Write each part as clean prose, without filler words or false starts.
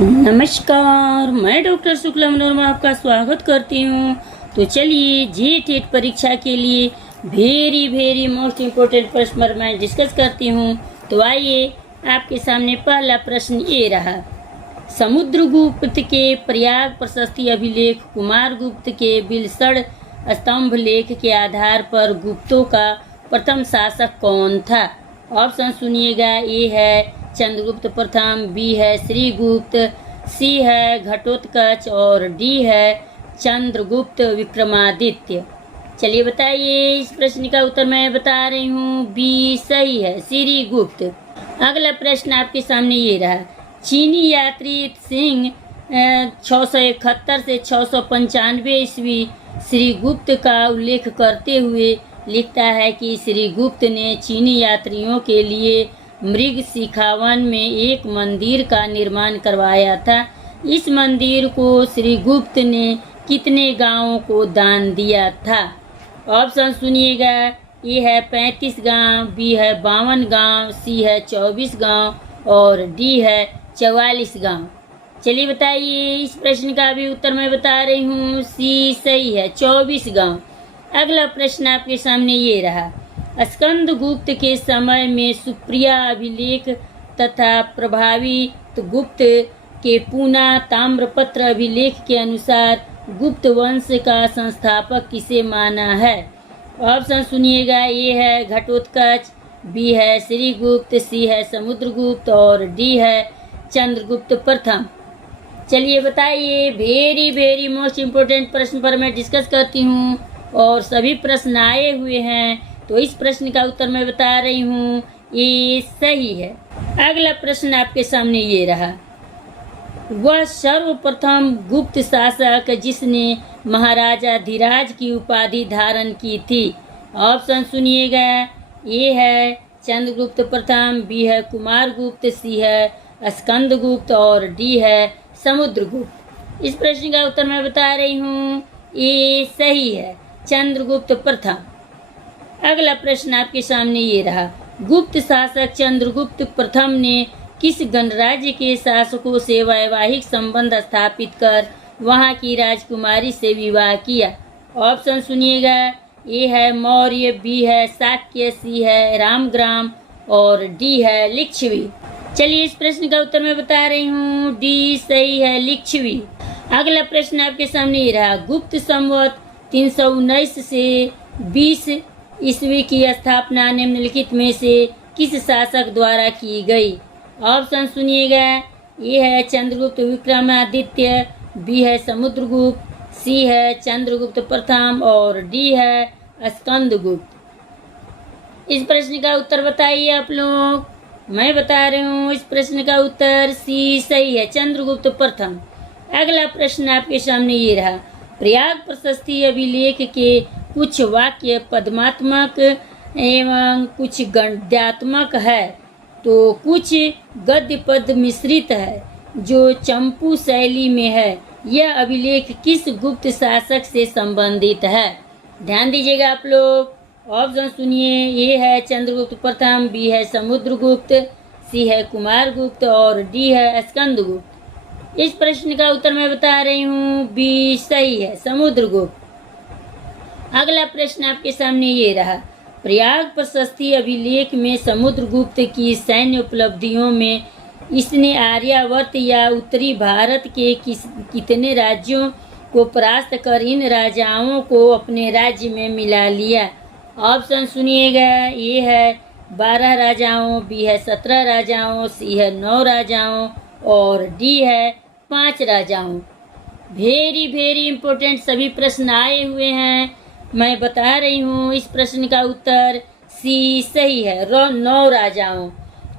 नमस्कार, मैं डॉक्टर शुक्ला मनोरमा आपका स्वागत करती हूँ। तो चलिए जे टेट परीक्षा के लिए वेरी मोस्ट इम्पोर्टेंट प्रश्न पर मैं डिस्कस करती हूँ। तो आइए आपके सामने पहला प्रश्न ये रहा। समुद्रगुप्त के प्रयाग प्रशस्ति अभिलेख कुमारगुप्त के बिलसड़ स्तंभ लेख के आधार पर गुप्तों का प्रथम शासक कौन था? ऑप्शन सुनिएगा। ए है चंद्रगुप्त प्रथम, बी है श्रीगुप्त, सी है घटोत्कच और डी है चंद्रगुप्त विक्रमादित्य। चलिए बताइए, इस प्रश्न का उत्तर मैं बता रही हूँ। बी सही है, श्रीगुप्त। अगला प्रश्न आपके सामने ये रहा। चीनी यात्री सिंह 671 से 695 ईस्वी श्रीगुप्त का उल्लेख करते हुए लिखता है कि श्रीगुप्त ने चीनी यात्रियों के लिए मृग शिखावन में एक मंदिर का निर्माण करवाया था। इस मंदिर को श्रीगुप्त ने कितने गांवों को दान दिया था? ऑप्शन सुनिएगा। ए है 35 गांव, बी है 52 गांव, सी है 24 गांव और डी है 44 गांव। चलिए बताइए, इस प्रश्न का भी उत्तर मैं बता रही हूँ। सी सही है, 24 गांव। अगला प्रश्न आपके सामने ये रहा। स्कंदगुप्त के समय में सुप्रिया अभिलेख तथा प्रभावित गुप्त के पूना ताम्रपत्र अभिलेख के अनुसार गुप्त वंश का संस्थापक किसे माना है? ऑप्शन सुनिएगा। ए है घटोत्कच, बी है श्रीगुप्त, सी है समुद्रगुप्त और डी है चंद्रगुप्त प्रथम। चलिए बताइए, वेरी मोस्ट इम्पोर्टेंट प्रश्न पर मैं डिस्कस करती हूँ और सभी प्रश्न आए हुए हैं। तो इस प्रश्न का उत्तर मैं बता रही हूँ। ये सही है। अगला प्रश्न आपके सामने ये रहा। वह सर्वप्रथम गुप्त शासक जिसने महाराजा धीराज की उपाधि धारण की थी। ऑप्शन सुनिएगा। ए है चंद्रगुप्त प्रथम, बी है कुमारगुप्त, सी है स्कंदगुप्त और डी है समुद्रगुप्त। इस प्रश्न का उत्तर मैं बता रही हूँ। ये सही है, चंद्रगुप्त प्रथम। अगला प्रश्न आपके सामने ये रहा। गुप्त शासक चंद्रगुप्त प्रथम ने किस गणराज्य के शासकों से वैवाहिक संबंध स्थापित कर वहां की राजकुमारी से विवाह किया? ऑप्शन सुनिएगा। ए है मौर्य, बी है शाक्य, सी है रामग्राम और डी है लिच्छवी। चलिए, इस प्रश्न का उत्तर मैं बता रही हूँ। डी सही है, लिच्छवी। अगला प्रश्न आपके सामने ये रहा। गुप्त संवत 319 से 20 ईस्वी की स्थापना निम्नलिखित में से किस शासक द्वारा की गई? ऑप्शन सुनिएगा। ए है चंद्रगुप्त विक्रमादित्य, बी है समुद्रगुप्त, सी है चंद्रगुप्त प्रथम और डी है स्कंदगुप्त। इस प्रश्न का उत्तर बताइए आप लोग। मैं बता रही हूँ, इस प्रश्न का उत्तर सी सही है, चंद्रगुप्त प्रथम। अगला प्रश्न आपके सामने ये रहा। प्रयाग प्रशस्ति अभिलेख के कुछ वाक्य पद्यात्मक एवं कुछ गद्यात्मक है तो कुछ गद्य पद मिश्रित है जो चंपू शैली में है। यह अभिलेख किस गुप्त शासक से संबंधित है? ध्यान दीजिएगा आप लोग। ऑप्शन सुनिए। ए है चंद्रगुप्त प्रथम, बी है समुद्रगुप्त, सी है कुमारगुप्त और डी है स्कंदगुप्त। इस प्रश्न का उत्तर मैं बता रही हूँ। बी सही है, समुद्रगुप्त। अगला प्रश्न आपके सामने ये रहा। प्रयाग प्रशस्ति अभिलेख में समुद्रगुप्त की सैन्य उपलब्धियों में इसने आर्यावर्त या उत्तरी भारत के कितने राज्यों को परास्त कर इन राजाओं को अपने राज्य में मिला लिया? ऑप्शन सुनिएगा। ए है 12 राजाओं, बी है 17 राजाओं, सी है 9 राजाओं और डी है 5 राजाओं। वेरी इम्पोर्टेंट सभी प्रश्न आए हुए हैं। मैं बता रही हूँ, इस प्रश्न का उत्तर सी सही है, 9 राजाओं।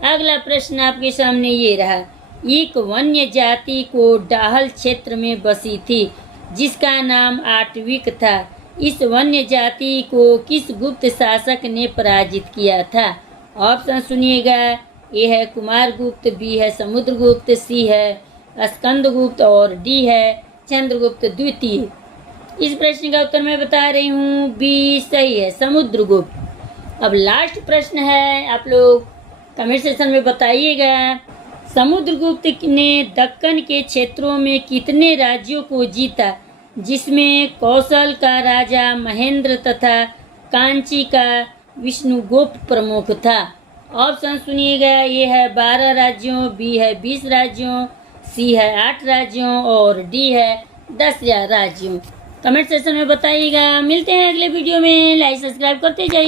अगला प्रश्न आपके सामने ये रहा। एक वन्य जाति को डाहल क्षेत्र में बसी थी जिसका नाम आटविक था। इस वन्य जाति को किस गुप्त शासक ने पराजित किया था? ऑप्शन सुनिएगा। ए है कुमारगुप्त, बी है समुद्रगुप्त, सी है स्कंदगुप्त और डी है चंद्रगुप्त द्वितीय। इस प्रश्न का उत्तर मैं बता रही हूँ। बी सही है, समुद्रगुप्त। अब लास्ट प्रश्न है, आप लोग कमेंट सेक्शन में बताइएगा। समुद्रगुप्त ने दक्कन के क्षेत्रों में कितने राज्यों को जीता, जिसमें कौशल का राजा महेंद्र तथा कांची का विष्णुगुप्त प्रमुख था। ऑप्शन सुनिएगा, ए है 12 राज्यों, बी है 20 राज्यों, सी है 8 राज्यों और डी है 10 राज्यों। कमेंट सेक्शन में बताइएगा। मिलते हैं अगले वीडियो में। लाइक सब्सक्राइब करते जाइए।